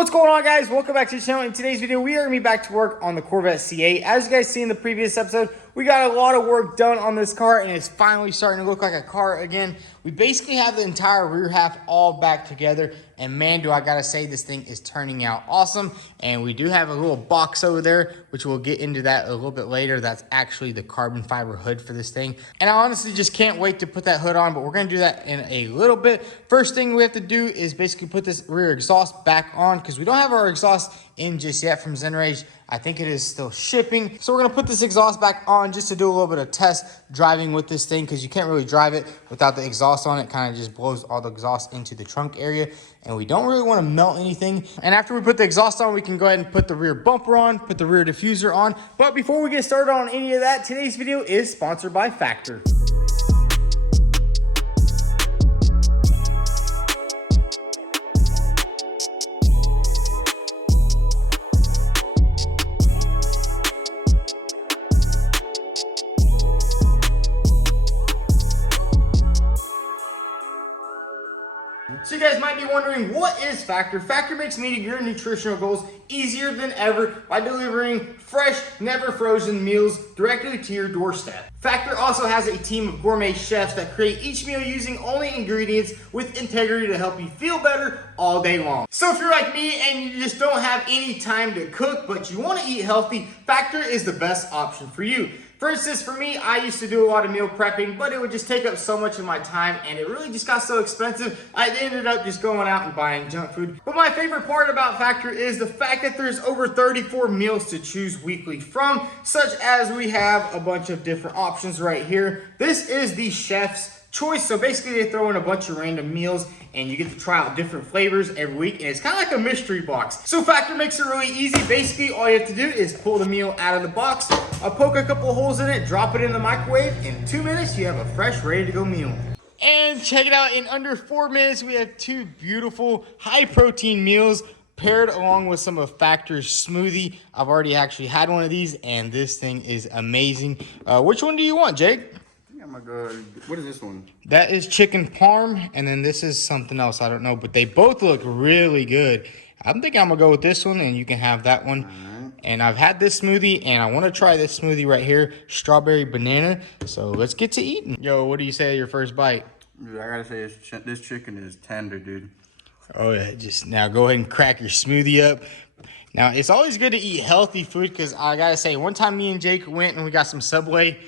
What's going on, guys? Welcome back to the channel. In today's video, we are going to be back to work on the Corvette C8. As you guys see in the previous episode, we got a lot of work done on this car and it's finally starting to look like a car again. We basically have the entire rear half all back together, and man, do I gotta say, this thing is turning out awesome. And we do have a little box over there, which we'll get into that a little bit later. That's actually the carbon fiber hood for this thing. And I honestly just can't wait to put that hood on, but we're gonna do that in a little bit. First thing we have to do is basically put this rear exhaust back on, because we don't have our exhaust in just yet from Zenrage. I think it is still shipping. So we're gonna put this exhaust back on just to do a little bit of test driving with this thing, because you can't really drive it without the exhaust on. It kind of just blows all the exhaust into the trunk area, and we don't really want to melt anything. And after we put the exhaust on, we can go ahead and put the rear bumper on, put the rear diffuser on. But before we get started on any of that, today's video is sponsored by Factor. So you guys might be wondering, what is Factor? Factor makes meeting your nutritional goals easier than ever by delivering fresh, never frozen meals directly to your doorstep. Factor also has a team of gourmet chefs that create each meal using only ingredients with integrity to help you feel better all day long. So if you're like me and you just don't have any time to cook, but you want to eat healthy, Factor is the best option for you. For instance, for me, I used to do a lot of meal prepping, but it would just take up so much of my time and it really just got so expensive, I ended up just going out and buying junk food. But my favorite part about Factor is the fact that there's over 34 meals to choose weekly from, such as we have a bunch of different options right here. This is the chef's choice. So basically they throw in a bunch of random meals and you get to try out different flavors every week, and it's kind of like a mystery box. So Factor makes it really easy. Basically all you have to do is pull the meal out of the box, poke a couple of holes in it, drop it in the microwave. In 2 minutes you have a fresh, ready to go meal. And check it out, in under 4 minutes we have two beautiful high protein meals paired along with some of Factor's smoothie. I've already actually had one of these and this thing is amazing. Which one do you want, Jake? Oh my god, what is this one? That is chicken parm, and then this is something else, I don't know, but they both look really good. I'm thinking I'm gonna go with this one, and you can have that one. Right. And I've had this smoothie, and I want to try this smoothie right here, strawberry banana. So let's get to eating. Yo, what do you say your first bite? Dude, I gotta say, this chicken is tender, dude. Oh yeah, just now go ahead and crack your smoothie up. Now, it's always good to eat healthy food, because I gotta say, one time me and Jake went and we got some Subway,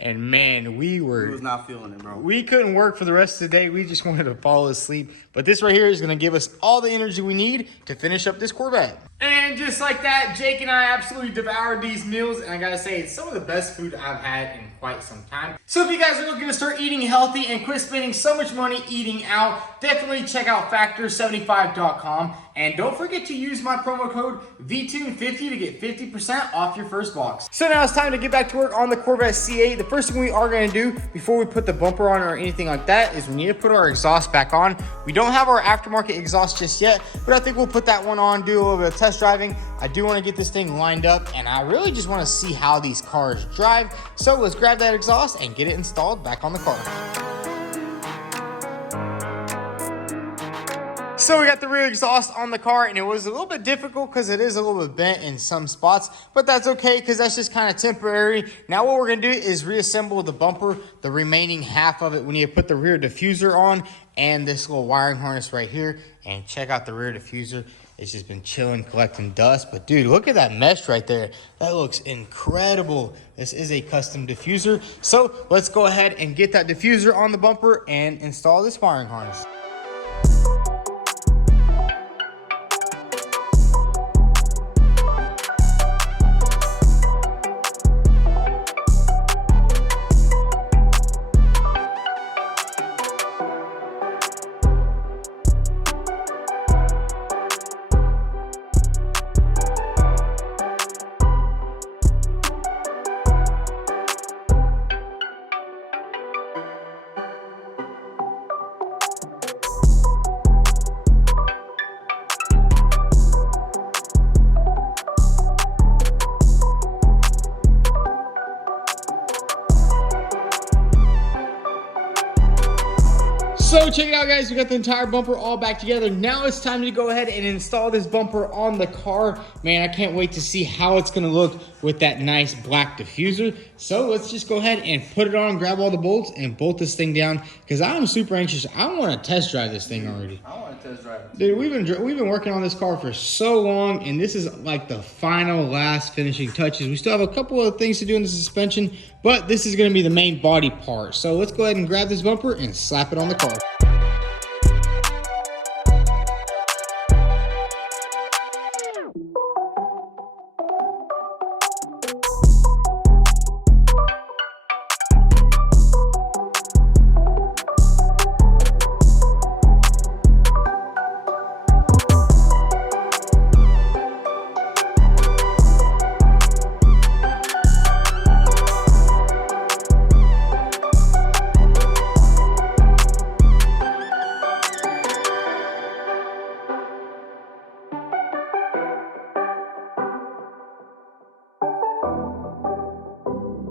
and man, we was not feeling it, bro. We couldn't work for the rest of the day. We just wanted to fall asleep. But this right here is going to give us all the energy we need to finish up this Corvette. And just like that, Jake and I absolutely devoured these meals. And I got to say, it's some of the best food I've had in quite some time. So if you guys are looking to start eating healthy and quit spending so much money eating out, definitely check out Factor75.com. And don't forget to use my promo code vTuned50 to get 50% off your first box. So now it's time to get back to work on the Corvette C8. The first thing we are going to do before we put the bumper on or anything like that is we need to put our exhaust back on. We don't have our aftermarket exhaust just yet, but I think we'll put that one on, do a little bit of test driving. I do want to get this thing lined up, and I really just want to see how these cars drive. So let's grab that exhaust and get it installed back on the car. So we got the rear exhaust on the car, and it was a little bit difficult because it is a little bit bent in some spots, but that's okay because that's just kind of temporary. Now what we're going to do is reassemble the bumper, the remaining half of it. We need to put the rear diffuser on and this little wiring harness right here, and check out the rear diffuser. It's just been chilling, collecting dust, but dude, look at that mesh right there. That looks incredible. This is a custom diffuser. So let's go ahead and get that diffuser on the bumper and install this wiring harness. So check it out, guys. We got the entire bumper all back together. Now it's time to go ahead and install this bumper on the car. Man, I can't wait to see how it's gonna look with that nice black diffuser. So let's just go ahead and put it on, grab all the bolts, and bolt this thing down, because I'm super anxious. I want to test drive this thing already. I want to test drive it. Dude, we've been working on this car for so long, and this is like the final last finishing touches. We still have a couple of things to do in the suspension, but this is gonna be the main body part. So let's go ahead and grab this bumper and slap it on the car.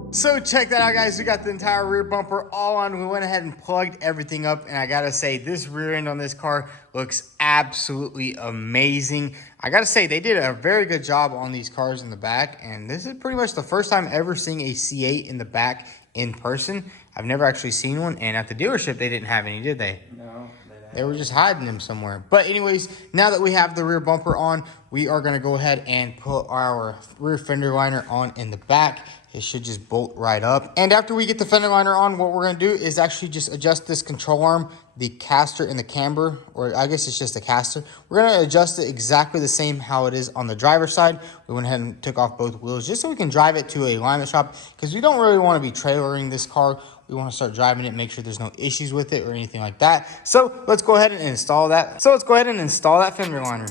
So check that out, guys. We got the entire rear bumper all on. We went ahead and plugged everything up, and I gotta say, this rear end on this car looks absolutely amazing. I gotta say, they did a very good job on these cars in the back, and this is pretty much the first time ever seeing a C8 in the back in person. I've never actually seen one, and at the dealership, they didn't have any, did they? No. They were just hiding them somewhere. But anyways, now that we have the rear bumper on, we are gonna go ahead and put our rear fender liner on in the back. It should just bolt right up. And after we get the fender liner on, what we're gonna do is actually just adjust this control arm, the caster and the camber, or I guess it's just the caster. We're gonna adjust it exactly the same how it is on the driver's side. We went ahead and took off both wheels just so we can drive it to a alignment shop, because we don't really wanna be trailering this car. We want to start driving it, make sure there's no issues with it or anything like that. So let's go ahead and install that. Fender liner.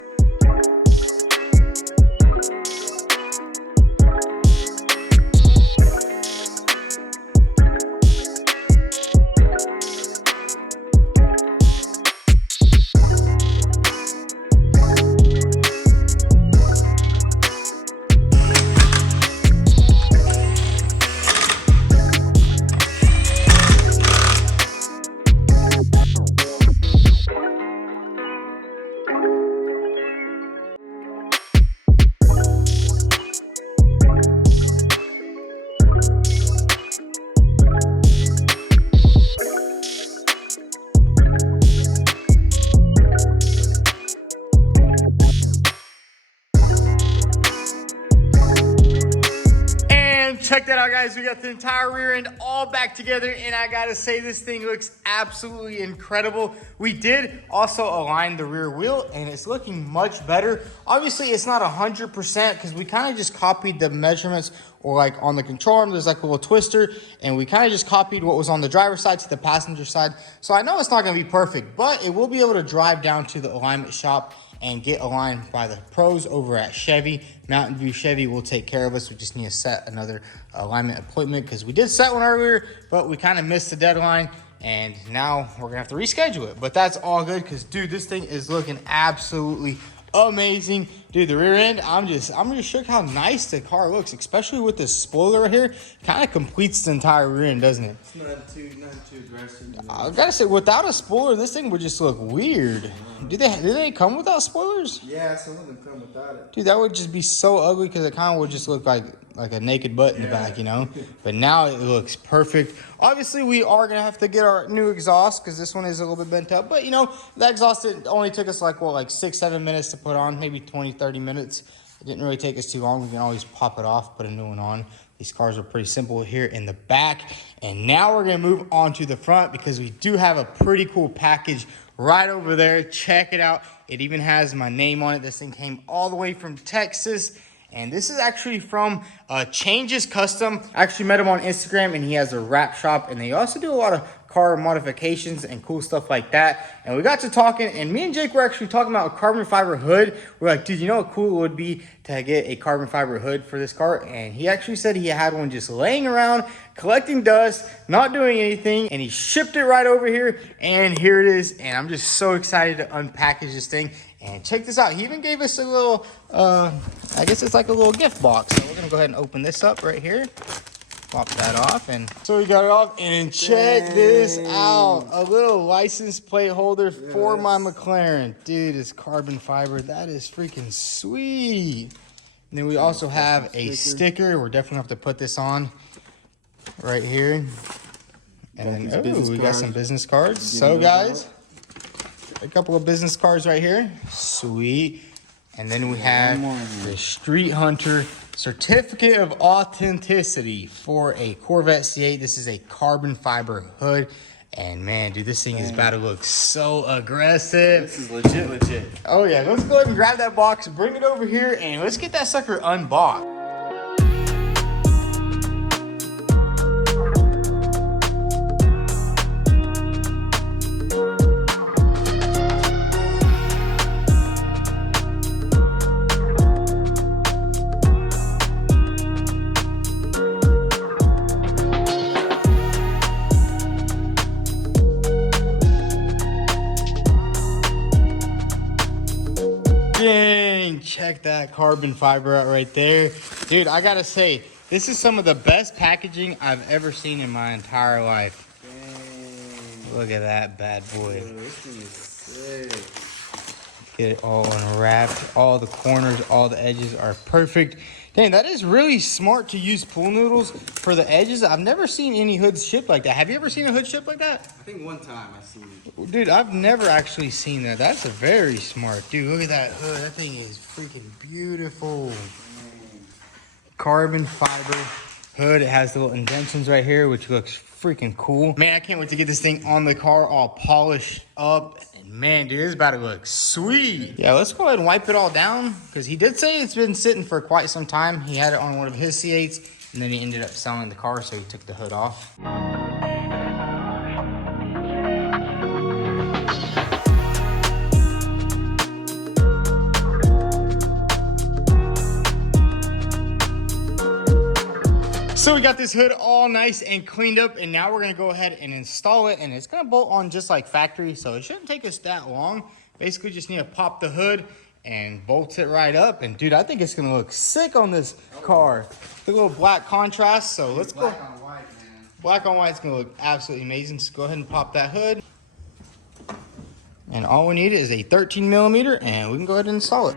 Check that out, guys. We got the entire rear end all back together, and I gotta say, this thing looks absolutely incredible. We did also align the rear wheel, and it's looking much better. Obviously, it's not 100% because we kind of just copied the measurements, or like on the control arm, there's like a little twister, and we kind of just copied what was on the driver's side to the passenger side. So I know it's not gonna be perfect, but it will be able to drive down to the alignment shop and get aligned by the pros over at Chevy. Mountain View Chevy will take care of us. We just need to set another alignment appointment, because we did set one earlier, but we kind of missed the deadline, and now we're gonna have to reschedule it. But that's all good, because dude, this thing is looking absolutely amazing. Dude, the rear end, I'm just shook how nice the car looks, especially with this spoiler right here. Kind of completes the entire rear end, doesn't it? It's not too aggressive. I gotta say, without a spoiler, this thing would just look weird. Do they come without spoilers? Yeah, some of them come without it. Dude, that would just be so ugly, because it kind of would just look like a naked butt in the back, you know? But now it looks perfect. Obviously, we are going to have to get our new exhaust, because this one is a little bit bent up. But, you know, that exhaust, it only took us like 6-7 minutes to put on, maybe 20-30 minutes. It didn't really take us too long. We can always pop it off, put a new one on. These cars are pretty simple here in the back. And now we're going to move on to the front, because we do have a pretty cool package right over there. Check it out. It even has my name on it. This thing came all the way from Texas. And this is actually from Changes Custom. I actually met him on Instagram, and he has a wrap shop, and they also do a lot of car modifications and cool stuff like that. And we got to talking, and me and Jake were actually talking about a carbon fiber hood. We're like, dude, you know what cool it would be to get a carbon fiber hood for this car? And he actually said he had one just laying around, collecting dust, not doing anything, and he shipped it right over here, and here it is. And I'm just so excited to unpackage this thing. And check this out. He even gave us a little, I guess it's like a little gift box. So we're gonna go ahead and open this up right here. pop that off, and so we got it off. And check this out, a little license plate holder for my McLaren. Dude, it's carbon fiber. That is freaking sweet. And then we also have a sticker. We're definitely have to put this on right here. And then, we got some business cards. So guys, a couple of business cards right here. Sweet. And then we have the Street Hunter Certificate of Authenticity for a Corvette C8. This is a carbon fiber hood. And man, dude, this thing is about to look so aggressive. This is legit. Oh yeah, let's go ahead and grab that box, bring it over here, and let's get that sucker unboxed. Dang, check that carbon fiber out right there. Dude, I gotta say, this is some of the best packaging I've ever seen in my entire life. Dang. Look at that bad boy. Bro, this thing is sick. Get it all unwrapped. All the corners, all the edges are perfect. Dang, that is really smart to use pool noodles for the edges. I've never seen any hoods shipped like that. Have you ever seen a hood shipped like that? I think one time I seen it. Dude, I've never actually seen that. That's a very smart. Dude, look at that hood. That thing is freaking beautiful. Carbon fiber hood. It has the little indentions right here, which looks freaking cool. Man, I can't wait to get this thing on the car all polished up. And man, dude, it's about to look sweet. Yeah, let's go ahead and wipe it all down, because he did say it's been sitting for quite some time. He had it on one of his C8s, and then he ended up selling the car, so he took the hood off. So we got this hood all nice and cleaned up, and now we're gonna go ahead and install it, and it's gonna bolt on just like factory, so it shouldn't take us that long. Basically just need to pop the hood and bolt it right up, and dude, I think it's gonna look sick on this car. The little black contrast, so let's go. Black on white, man. Black on white is gonna look absolutely amazing, so go ahead and pop that hood. And all we need is a 13mm, and we can go ahead and install it.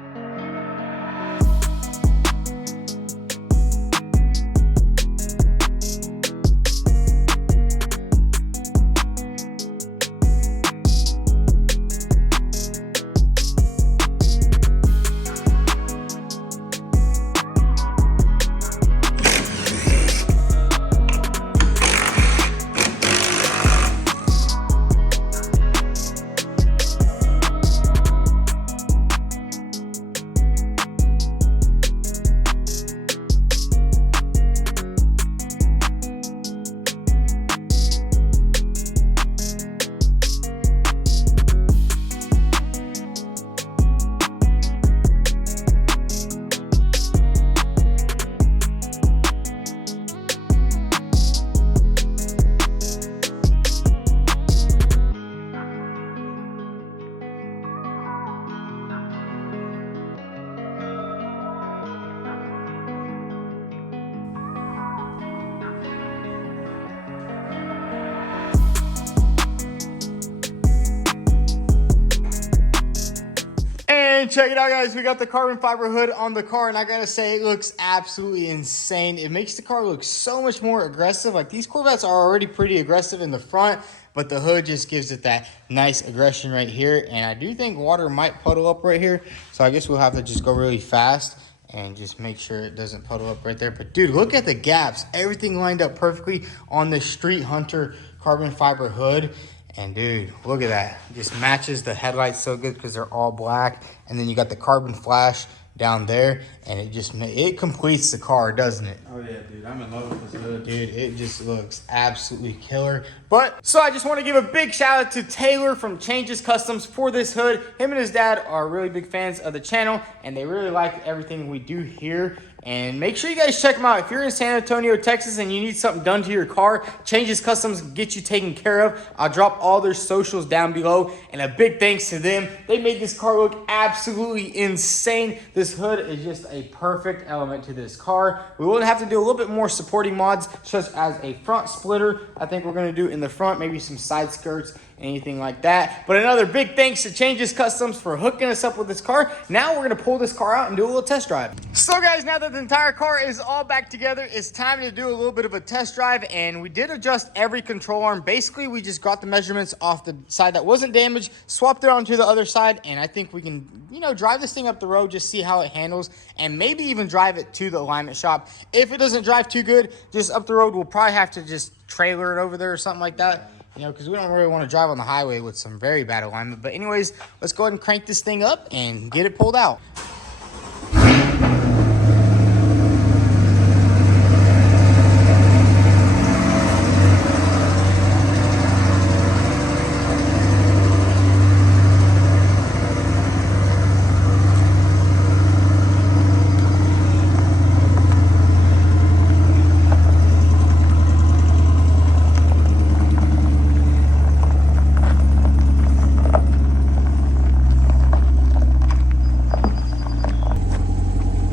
And check it out, guys. We got the carbon fiber hood on the car, and I gotta say, it looks absolutely insane. It makes the car look so much more aggressive. Like, these Corvettes are already pretty aggressive in the front, but the hood just gives it that nice aggression right here. And I do think water might puddle up right here, so I guess we'll have to just go really fast and just make sure it doesn't puddle up right there. But dude, look at the gaps. Everything lined up perfectly on the Street Hunter carbon fiber hood. And dude, look at that. It just matches the headlights so good because they're all black. And then you got the carbon flash down there, and it completes the car, doesn't it? Oh yeah, dude, I'm in love with this hood. Dude, it just looks absolutely killer. But so I just want to give a big shout out to Taylor from Changes Customs for this hood. Him and his dad are really big fans of the channel, and they really like everything we do here. And make sure you guys check them out. If you're in San Antonio, Texas, and you need something done to your car, Changes Customs get you taken care of. I'll drop all their socials down below. And a big thanks to them. They made this car look absolutely insane. This hood is just a perfect element to this car. We will have to do a little bit more supporting mods, such as a front splitter. I think we're going to do in the front, maybe some side skirts, anything like that. But another big thanks to Changes Customs for hooking us up with this car. Now we're going to pull this car out and do a little test drive. So guys, now that the entire car is all back together, it's time to do a little bit of a test drive. And we did adjust every control arm. Basically, we just got the measurements off the side that wasn't damaged, swapped it onto the other side, and I think we can, you know, drive this thing up the road, just see how it handles, and maybe even drive it to the alignment shop. If it doesn't drive too good, just up the road, we'll probably have to just trailer it over there or something like that. You know, because we don't really want to drive on the highway with some very bad alignment. But anyways, let's go ahead and crank this thing up and get it pulled out.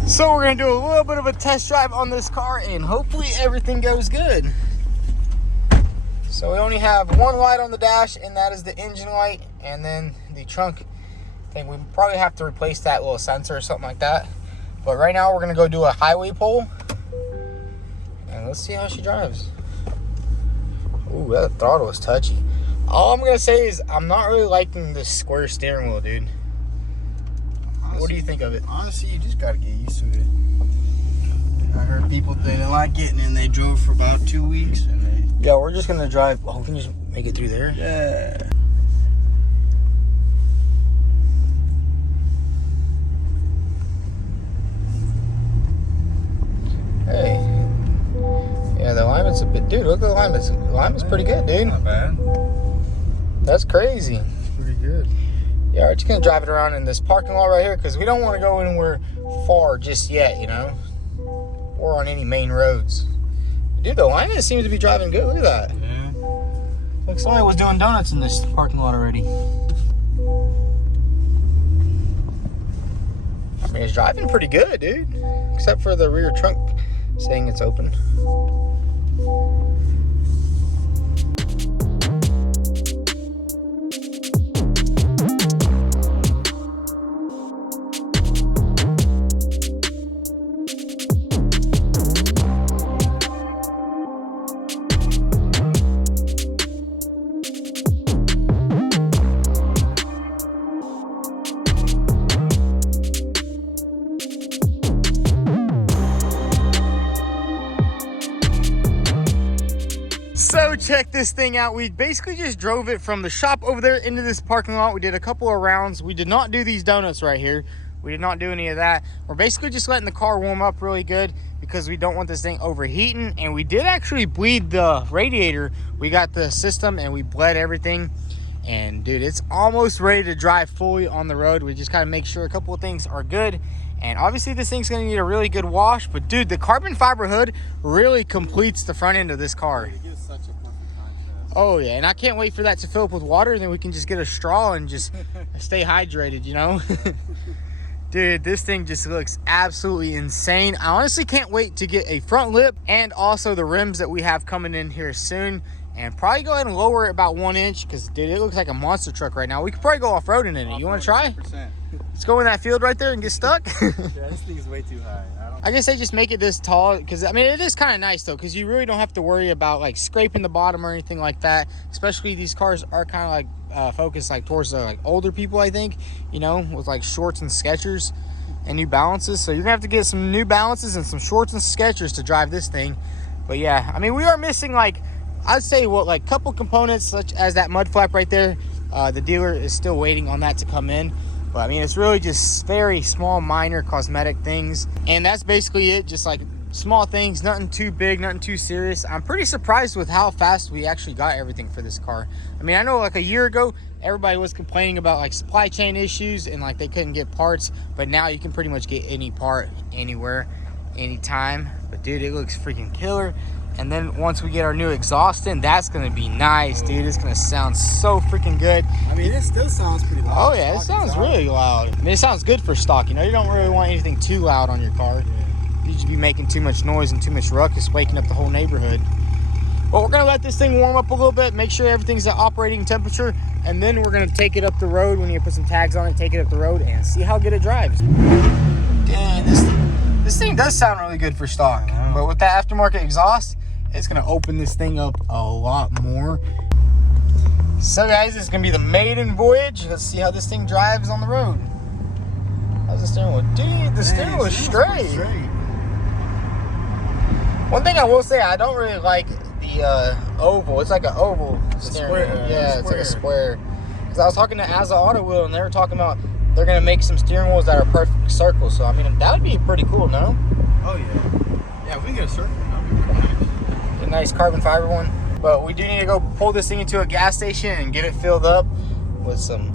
So we're going to do a little bit of a test drive on this car and hopefully everything goes good. So we only have one light on the dash, and that is the engine light, and then the trunk. I think we probably have to replace that little sensor or something like that. But right now we're going to go do a highway pull and let's see how she drives. Ooh, that throttle is touchy. All I'm going to say is I'm not really liking this square steering wheel, dude. What do you think of it? Honestly, you just gotta get used to it. I heard people they didn't like it, and then they drove for about 2 weeks, and they... Yeah, we're just gonna drive. Oh, we can just make it through there. Yeah. Hey. Yeah, the alignment's a bit... Dude, look at the alignment. The alignment's pretty good, dude. Not bad. That's crazy. Pretty good. Yeah, we're just gonna drive it around in this parking lot right here because we don't want to go anywhere far just yet, you know, or on any main roads. Dude, the alignment seems to be driving good. Look at that. Yeah. Like somebody was doing donuts in this parking lot already. I mean, it's driving pretty good, dude. Except for the rear trunk saying it's open. So check this thing out. We basically just drove it from the shop over there into this parking lot. We did a couple of rounds. We did not do these donuts right here. We did not do any of that. We're basically just letting the car warm up really good because we don't want this thing overheating. And we did actually bleed the radiator. We got the system and we bled everything. And dude, it's almost ready to drive fully on the road. We just gotta make sure a couple of things are good. And obviously this thing's gonna need a really good wash. But dude, the carbon fiber hood really completes the front end of this car. Oh yeah, and I can't wait for that to fill up with water, and then we can just get a straw and just stay hydrated, you know? Dude, this thing just looks absolutely insane. I honestly can't wait to get a front lip and also the rims that we have coming in here soon. And probably go ahead and lower it about 1 inch because, dude, it looks like a monster truck right now. We could probably go off-roading in it. You want to try? 100%. Let's go in that field right there and get stuck. Yeah, this thing is way too high. I guess they just make it this tall because, I mean, it is kind of nice, though, because you really don't have to worry about, like, scraping the bottom or anything like that. Especially these cars are kind of, like, focused, like, towards the, like, older people, I think, you know, with, like, shorts and Skechers and New Balances. So you're going to have to get some New Balances and some shorts and Skechers to drive this thing. But, yeah, I mean, we are missing, like, I'd say, what, like, couple components such as that mud flap right there. The dealer is still waiting on that to come in. But, I mean, it's really just very small, minor cosmetic things. And that's basically it. Just, like, small things. Nothing too big, nothing too serious. I'm pretty surprised with how fast we actually got everything for this car. I mean, I know, like, a year ago, everybody was complaining about, like, supply chain issues and, like, they couldn't get parts. But now you can pretty much get any part anywhere. anytime. But dude, it looks freaking killer. And then once we get our new exhaust in, that's gonna be nice, dude. It's gonna sound so freaking good. I mean, it still sounds pretty loud. Oh yeah, it sounds really loud. I mean, it sounds good for stock. You know, you don't really want anything too loud on your car. You just be making too much noise and too much ruckus, waking up the whole neighborhood. But we're gonna let this thing warm up a little bit, make sure everything's at operating temperature, and then we're gonna take it up the road. We need to put some tags on it, take it up the road, and see how good it drives. Dang, this thing does sound really good for stock. But with that aftermarket exhaust, it's gonna open this thing up a lot more. So guys, this is gonna be the Maiden Voyage. Let's see how this thing drives on the road. How's the steering wheel? Dude, the steering wheel is straight. One thing I will say, I don't really like the oval. It's like an oval steering wheel. Yeah, it's like a square. Because I was talking to Asa Auto Wheel, and they were talking about they're gonna make some steering wheels that are perfect circles. So I mean, that would be pretty cool, no? Oh yeah. Yeah, if we get a circle, that'd be pretty nice. A nice carbon fiber one. But we do need to go pull this thing into a gas station and get it filled up with some.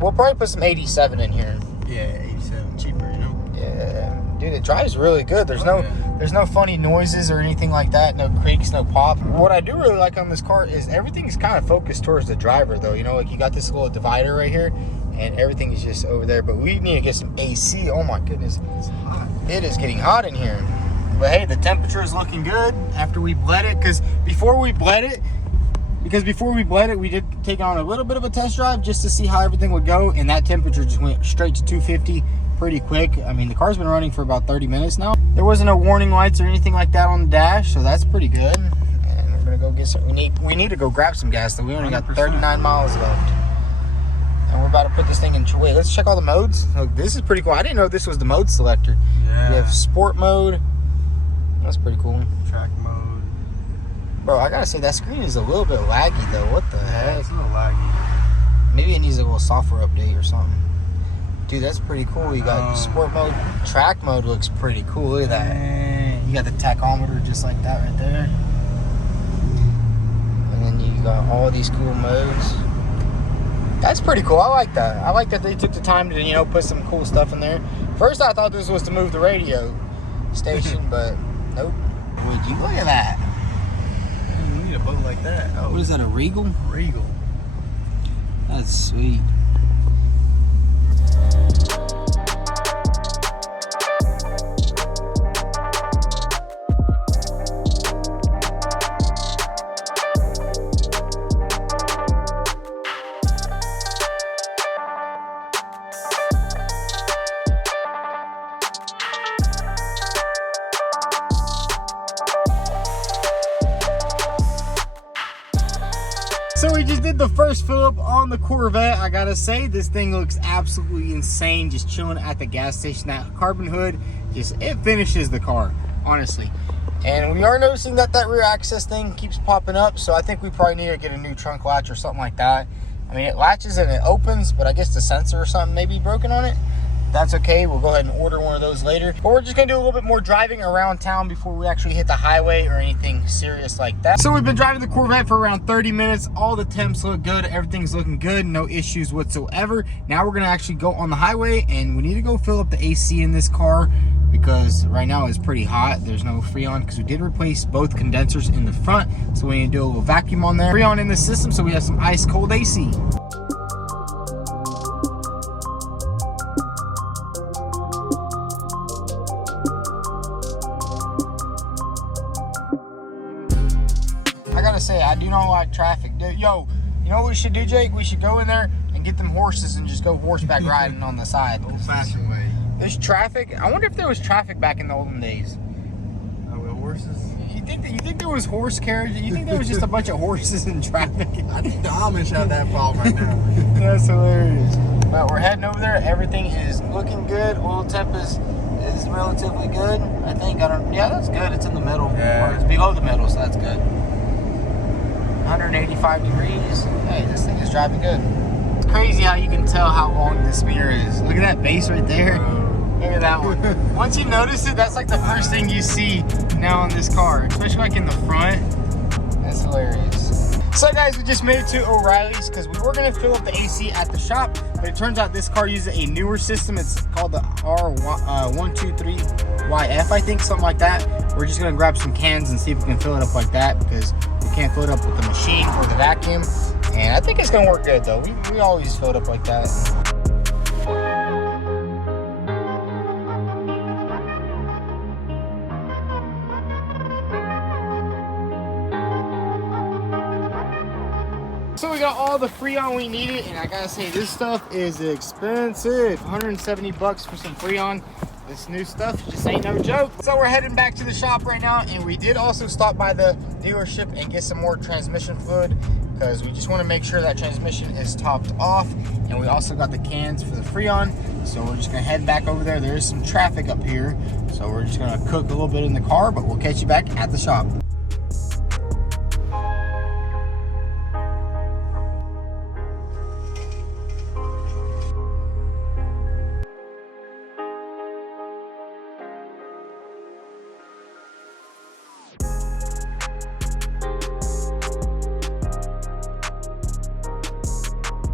We'll probably put some 87 in here. Yeah, 87, cheaper, you know. Yeah, dude, it drives really good. There's no funny noises or anything like that. No creaks, no pop. What I do really like on this car is everything's kind of focused towards the driver, though. You know, like you got this little divider right here, and everything is just over there. But we need to get some AC. Oh my goodness, It's hot. it is getting hot in here. But hey, the temperature is looking good after we bled it. Because before we bled it, we did take on a little bit of a test drive just to see how everything would go, and that temperature just went straight to 250 pretty quick. I mean, the car's been running for about 30 minutes now. There wasn't no warning lights or anything like that on the dash, so that's pretty good. And we're gonna go get some. We need to go grab some gas though. We only got 39 miles left, and we're about to put this thing in. Wait, let's check all the modes. Look, this is pretty cool. I didn't know this was the mode selector. Yeah. We have sport mode. That's pretty cool. Track mode. Bro, I gotta say that screen is a little bit laggy though. What the heck? It's a little laggy. Maybe it needs a little software update or something. Dude, that's pretty cool. You got sport mode. Track mode looks pretty cool. Look at that. Dang. You got the tachometer just like that right there. And then you got all these cool modes. That's pretty cool. I like that. I like that they took the time to, you know, put some cool stuff in there. First I thought this was to move the radio station, but nope. Would you look at that? You need a boat like that. Oh, What is that, a Regal? Regal. That's sweet. So we just did the first fill up on the Corvette. I gotta say, this thing looks absolutely insane just chilling at the gas station. That carbon hood, it finishes the car, honestly. And we are noticing that rear access thing keeps popping up, so I think we probably need to get a new trunk latch or something like that. I mean, it latches and it opens, but I guess the sensor or something may be broken on it. That's okay, we'll go ahead and order one of those later. But we're just gonna do a little bit more driving around town before we actually hit the highway or anything serious like that. So we've been driving the Corvette for around 30 minutes. All the temps look good, everything's looking good, no issues whatsoever. Now we're gonna actually go on the highway, and we need to go fill up the AC in this car because right now it's pretty hot. There's no Freon because we did replace both condensers in the front. So we need to do a little vacuum on there. Freon in the system so we have some ice cold AC. I gotta say, I do not like traffic. Yo, you know what we should do, Jake? We should go in there and get them horses and just go horseback riding on the side. Old-fashioned way. There's traffic. I wonder if there was traffic back in the olden days. Oh, with horses? You think there was horse carriage? You think there was just a bunch of horses in traffic? I think the Amish have that problem right now. That's hilarious. But we're heading over there. Everything is looking good. Oil temp is relatively good. I think. Yeah, that's good. It's in the middle. Yeah. Or it's below the middle, so that's good. 185 degrees. Hey, this thing is driving good. It's crazy how you can tell how long this mirror is. Look at that base right there. Look at that one. Once you notice it, that's like the first thing you see now on this car, especially like in the front. That's hilarious. So guys, we just made it to O'Reilly's because we were gonna fill up the AC at the shop, but it turns out this car uses a newer system. It's called the R123YF, I think, something like that. We're just gonna grab some cans and see if we can fill it up like that because we can't fill it up with the machine or the vacuum. And I think it's gonna work good though. We always fill it up like that. So we got all the Freon we needed, and I gotta say, this stuff is expensive. 170 bucks for some Freon. This new stuff just ain't no joke. So we're heading back to the shop right now, and we did also stop by the dealership and get some more transmission fluid because we just want to make sure that transmission is topped off. And we also got the cans for the Freon, so we're just gonna head back over there. There is some traffic up here, so we're just gonna cook a little bit in the car, but we'll catch you back at the shop.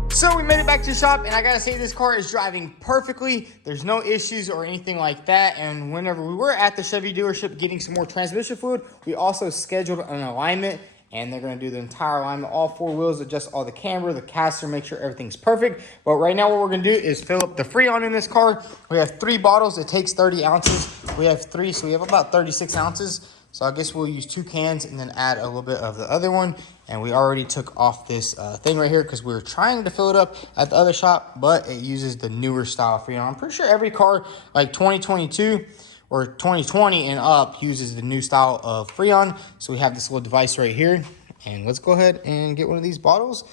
So we made it back to the shop, and I gotta say, this car is driving perfectly. There's no issues or anything like that. And whenever we were at the Chevy dealership getting some more transmission fluid, we also scheduled an alignment, and they're gonna do the entire alignment, all four wheels, adjust all the camber, the caster, make sure everything's perfect. But right now what we're gonna do is fill up the Freon in this car. We have 3 bottles, it takes 30 ounces. We have 3, so we have about 36 ounces. So I guess we'll use 2 cans and then add a little bit of the other one. And we already took off this thing right here because we were trying to fill it up at the other shop, but it uses the newer style Freon. I'm pretty sure every car like 2022 or 2020 and up uses the new style of Freon. So we have this little device right here. And let's go ahead and get one of these bottles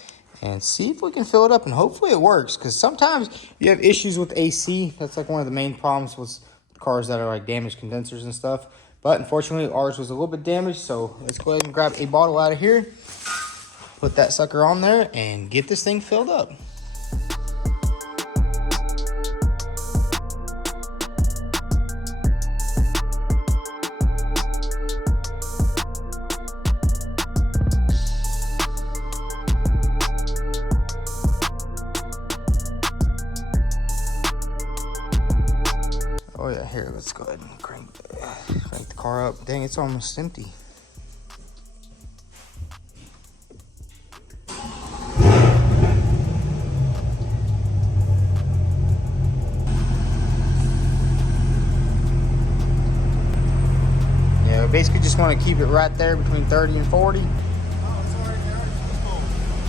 and see if we can fill it up, and hopefully it works, because sometimes you have issues with AC. That's like one of the main problems with cars that are like damaged condensers and stuff. But unfortunately, ours was a little bit damaged, so let's go ahead and grab a bottle out of here, put that sucker on there, and get this thing filled up. Oh yeah, here, let's go ahead and crank the car up. Dang, it's almost empty. Yeah, we basically just want to keep it right there between 30 and 40.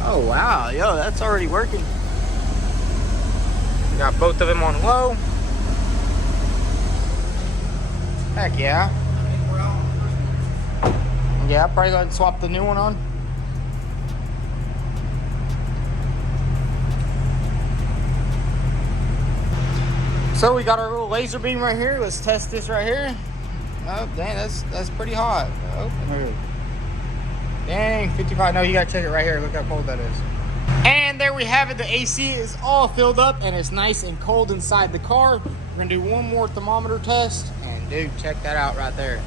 Oh wow, yo, that's already working. We got both of them on low. Heck yeah. Yeah, probably go ahead and swap the new one on. So we got our little laser beam right here. Let's test this right here. Oh, dang, that's pretty hot. Oh, dang, 55. No, you gotta check it right here. Look how cold that is. And there we have it. The AC is all filled up and it's nice and cold inside the car. We're gonna do one more thermometer test. And dude, check that out right there.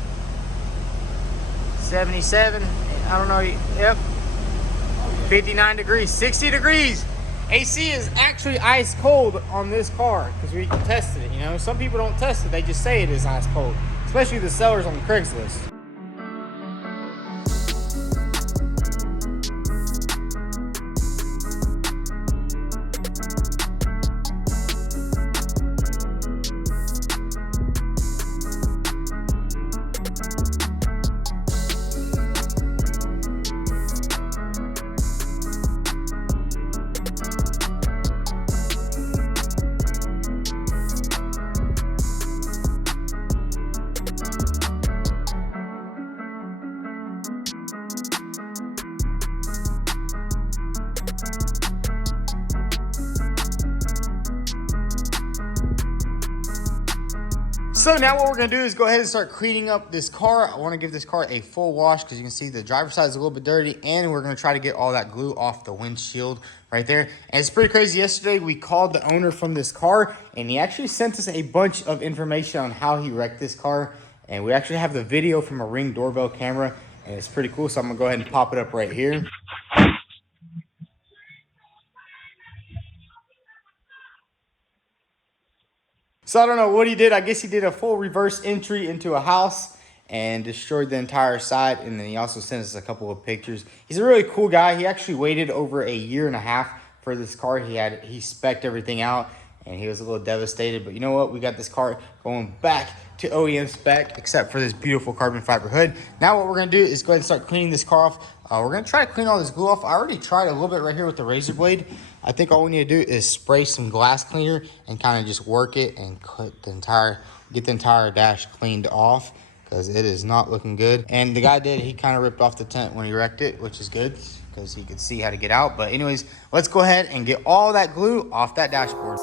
77, I don't know, yep. 59 degrees, 60 degrees. AC is actually ice cold on this car because we tested it, you know. Some people don't test it, they just say it is ice cold, especially the sellers on Craigslist. So now what we're gonna do is go ahead and start cleaning up this car. I wanna give this car a full wash because you can see the driver's side is a little bit dirty, and we're gonna try to get all that glue off the windshield right there. And it's pretty crazy. Yesterday we called the owner from this car and he actually sent us a bunch of information on how he wrecked this car. And we actually have the video from a Ring doorbell camera and it's pretty cool. So I'm gonna go ahead and pop it up right here. So I don't know what he did. I guess he did a full reverse entry into a house and destroyed the entire side. And then he also sent us a couple of pictures. He's a really cool guy. He actually waited over a year and a half for this car. He spec'd everything out and he was a little devastated. But you know what? We got this car going back to OEM spec, except for this beautiful carbon fiber hood. Now what we're gonna do is go ahead and start cleaning this car off. We're gonna try to clean all this glue off. I already tried a little bit right here with the razor blade. I think all we need to do is spray some glass cleaner and kind of just work it and get the entire dash cleaned off, because it is not looking good. And the guy he kind of ripped off the tent when he wrecked it, which is good because he could see how to get out. But anyways, let's go ahead and get all that glue off that dashboard.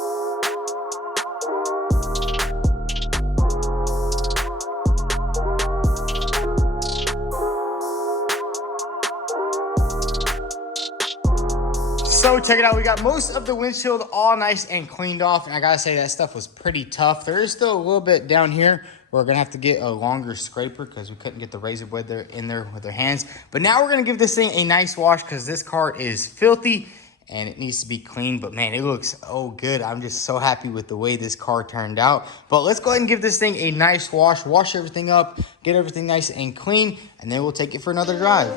So check it out, we got most of the windshield all nice and cleaned off, and I gotta say that stuff was pretty tough. There is still a little bit down here. We're gonna have to get a longer scraper because we couldn't get the razor blade in there with our hands. But now we're gonna give this thing a nice wash because this car is filthy and it needs to be cleaned. But man, it looks so good. I'm just so happy with the way this car turned out. But let's go ahead and give this thing a nice wash everything up, get everything nice and clean, and then we'll take it for another drive.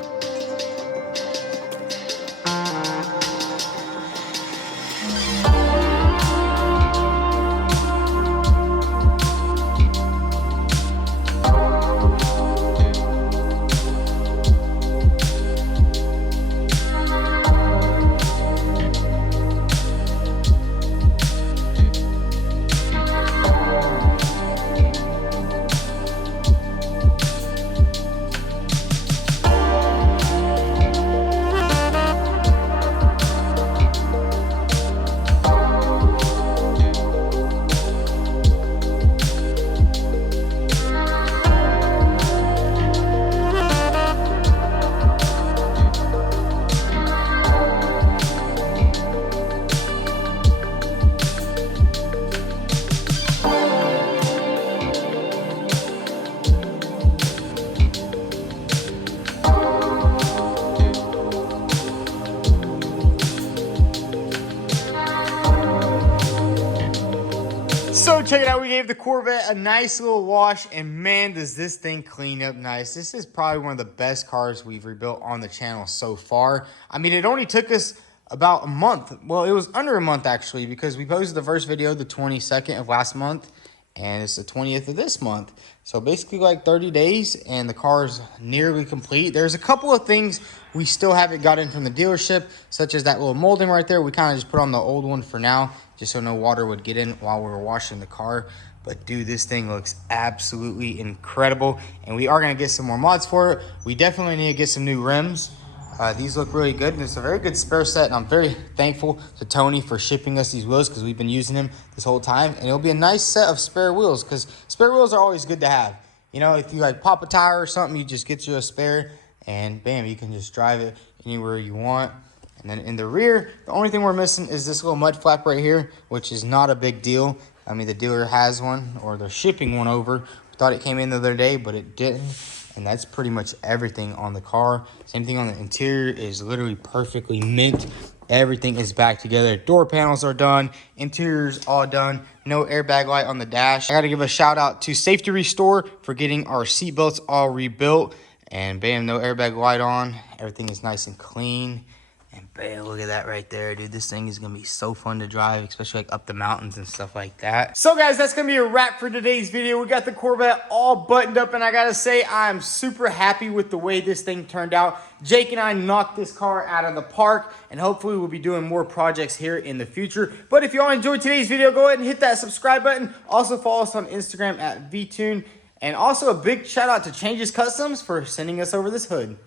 So check it out, we gave the Corvette a nice little wash, and man, does this thing clean up nice. This is probably one of the best cars we've rebuilt on the channel so far. I mean, it only took us about a month. Well, it was under a month actually, because we posted the first video the 22nd of last month, and it's the 20th of this month. So basically like 30 days, and the car is nearly complete. There's a couple of things we still haven't got in from the dealership, such as that little molding right there. We kind of just put on the old one for now, just so no water would get in while we were washing the car. But dude, this thing looks absolutely incredible, and we are gonna get some more mods for it. We definitely need to get some new rims. These look really good, and it's a very good spare set, and I'm very thankful to Tony for shipping us these wheels because we've been using them this whole time. And it'll be a nice set of spare wheels, because spare wheels are always good to have. You know, if you like pop a tire or something, you just get you a spare, and bam, you can just drive it anywhere you want. And then in the rear, the only thing we're missing is this little mud flap right here, which is not a big deal. I mean, the dealer has one, or they're shipping one over. We thought it came in the other day, but it didn't. And that's pretty much everything on the car. Same thing on the interior, is literally perfectly mint. Everything is back together. Door panels are done. Interior's all done. No airbag light on the dash. I gotta give a shout out to Safety Restore for getting our seatbelts all rebuilt. And bam, no airbag light on. Everything is nice and clean. And bam, look at that right there, dude. This thing is gonna be so fun to drive, especially like up the mountains and stuff like that. So guys, that's gonna be a wrap for today's video. We got the Corvette all buttoned up, and I gotta say, I'm super happy with the way this thing turned out. Jake and I knocked this car out of the park, and hopefully we'll be doing more projects here in the future. But if you all enjoyed today's video, go ahead and hit that subscribe button. Also follow us on Instagram at vTuned. And also a big shout out to Changes Customs for sending us over this hood.